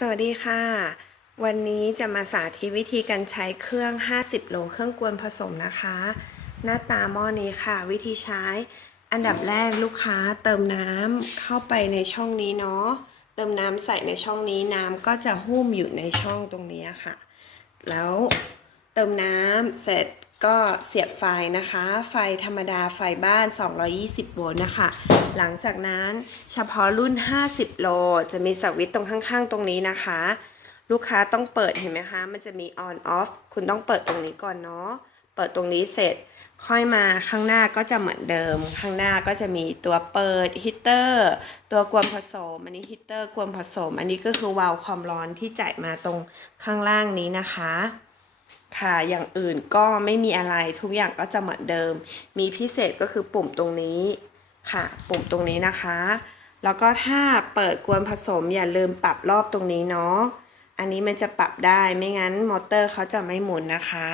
สวัสดีค่ะ วันนี้จะมาสาธิตวิธีการใช้เครื่อง 50 โลเครื่องกวนผสมนะคะ หน้าตาหม้อนี้ค่ะ วิธีใช้ อันดับแรกลูกค้าเติมน้ำเข้าไปในช่องนี้เนาะเติมน้ำใส่ในช่องนี้น้ำก็จะหุ้มอยู่ในช่องตรงนี้ค่ะ แล้วเติมน้ำเสร็จ ก็เสียบไฟนะคะ ไฟธรรมดาไฟบ้าน 220 โวลต์นะคะ หลังจากนั้นเฉพาะรุ่น 50 โล จะมีสวิตช์ตรงข้างๆ ตรงนี้นะคะ ลูกค้าต้องเปิดเห็นไหมคะ มันจะมี on off คุณต้องเปิดตรงนี้ก่อนเนาะ เปิดตรงนี้เสร็จ ค่อยมาข้างหน้าก็จะเหมือนเดิม ข้างหน้าก็จะมีตัวเปิดฮีตเตอร์ ตัวกวนผสม อันนี้ฮีตเตอร์กวนผสม อันนี้ก็คือวาล์วความร้อนที่จ่ายมาตรงข้างล่างนี้นะคะ ค่ะ อย่างอื่นก็ไม่มีอะไรทุกอย่างก็จะเหมือนเดิม มีพิเศษก็คือปุ่มตรงนี้ค่ะ ปุ่มตรงนี้นะคะ แล้วก็ถ้าเปิดกวนผสมอย่าลืมปรับรอบตรงนี้เนาะ อันนี้มันจะปรับได้ไม่งั้นมอเตอร์เขาจะไม่หมุนนะคะ